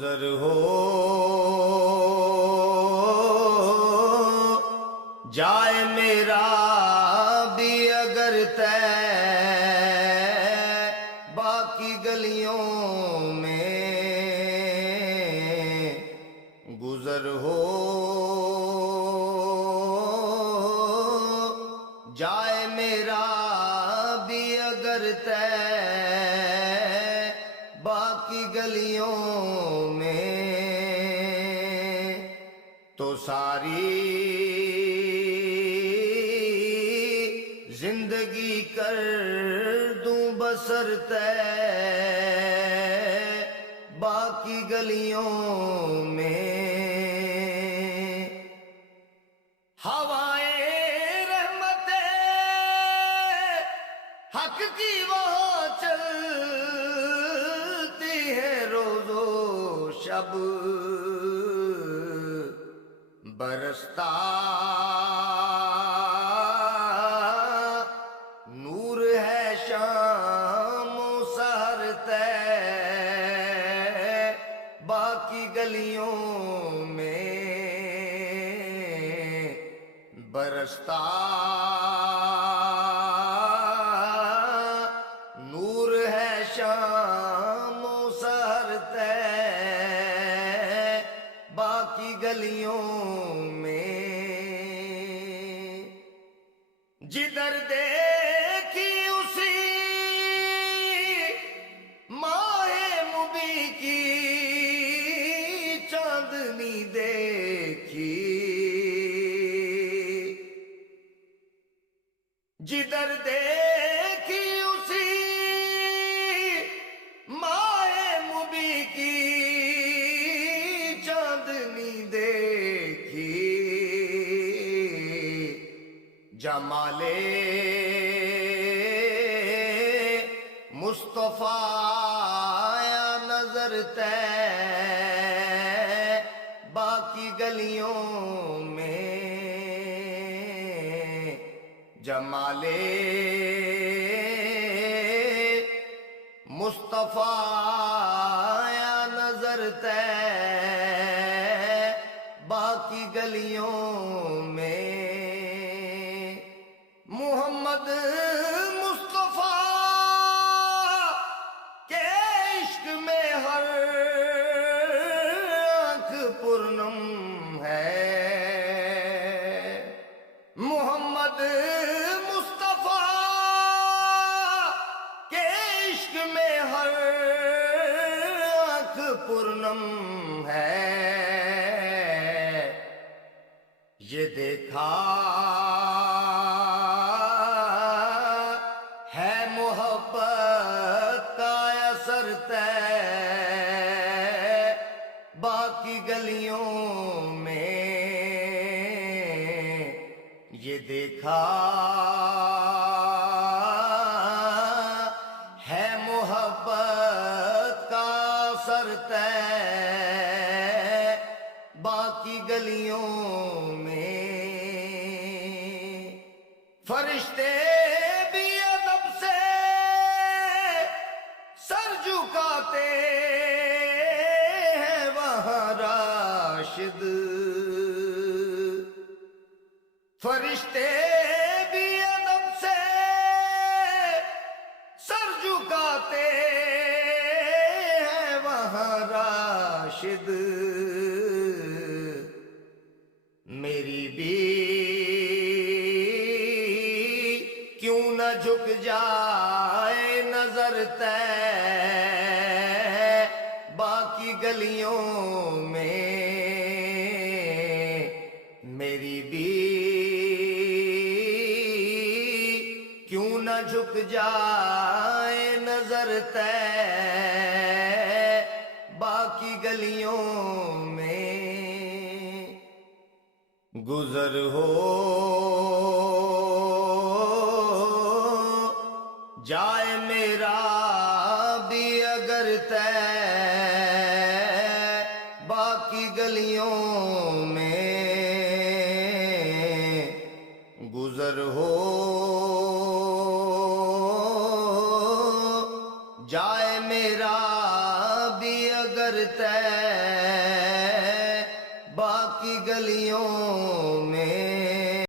گزر ہو جائے میرا بھی اگر طے باقی گلیوں میں گزر ہو جائے میرا بھی اگر طے باقی گلیوں میں تو ساری زندگی کر دوں بسر طے باقی گلیوں میں ہوائیں رحمت حق کی وہاں چلتی ہے روز و شب برستا نور ہے شام و سحر طے باقی گلیوں میں برستا نور ہے شام و سحر طے باقی گلیوں میں جدھر دیکھی اسی ماہ مبی کی چاندنی دیکھی جدھر دیکھی اسی ماہ مبی کی چاندنی دیکھی جمال مصطفیٰ آیا نظر طے باقی گلیوں میں جمال مصطفیٰ آیا نظر طے باقی گلیوں میں محمد مصطفیٰ کے عشق میں ہر آنکھ پرنم ہے محمد مصطفیٰ کے عشق میں ہر آنکھ پرنم ہے یہ دیکھا ہے محبت کا اثر طے باقی گلیوں میں یہ دیکھا ہے محبت کا اثر طے باقی گلیوں میں فرشتے بھی ادب سے سر جھکاتے ہیں وہاں راشد فرشتے بھی ادب سے سر جھکاتے ہیں وہاں راشد میری بھی کیوں نہ جھک جائے نظر طے باقی گلیوں میں میری بھی کیوں نہ جھک جائے نظر طے باقی گلیوں میں گزر ہو جائے میرا بھی اگر طے باقی گلیوں میں گزر ہو جائے میرا بھی اگر طے باقی گلیوں میں